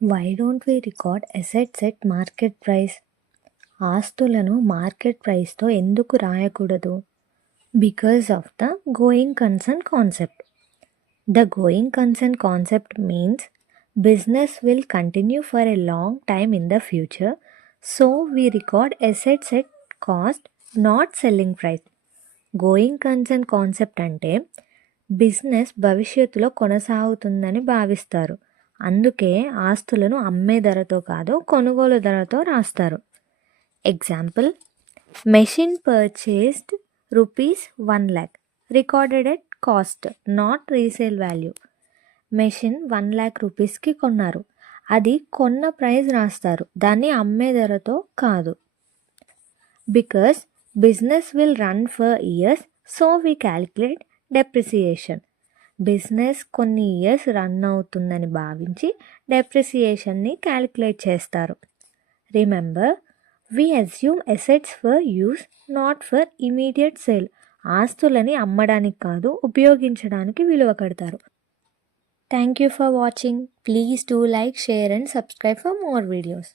Why don't we record assets at market price? ఆస్తులను market ప్రైస్తో ఎందుకు రాయకూడదు? Because of the going concern concept. The going concern concept means business will continue for a long time in the future, so we record assets at cost, not selling price. Going concern concept అంటే business భవిష్యత్తులో కొనసాగుతుందని భావిస్తారు, అందుకే ఆస్తులను అమ్మే ధరతో కాదు కొనుగోలు ధరతో రాస్తారు. Example, machine purchased ₹1 lakh, recorded at cost, not resale value. Machine ₹1 lakh కొన్నారు, అది కొన్న ప్రైస్ రాస్తారు, దాన్ని అమ్మే ధరతో కాదు. Because business will run for years, so we calculate depreciation. Business కొన్ని ఇయర్స్ రన్ అవుతుందని భావించి డెప్రిసియేషన్ని క్యాలిక్యులేట్ చేస్తారు. Remember, we assume assets for use, not for immediate sale. ఆస్తులని అమ్మడానికి కాదు, ఉపయోగించడానికి విలువ కడతారు. Thank you for watching. Please do like, share and subscribe for more videos.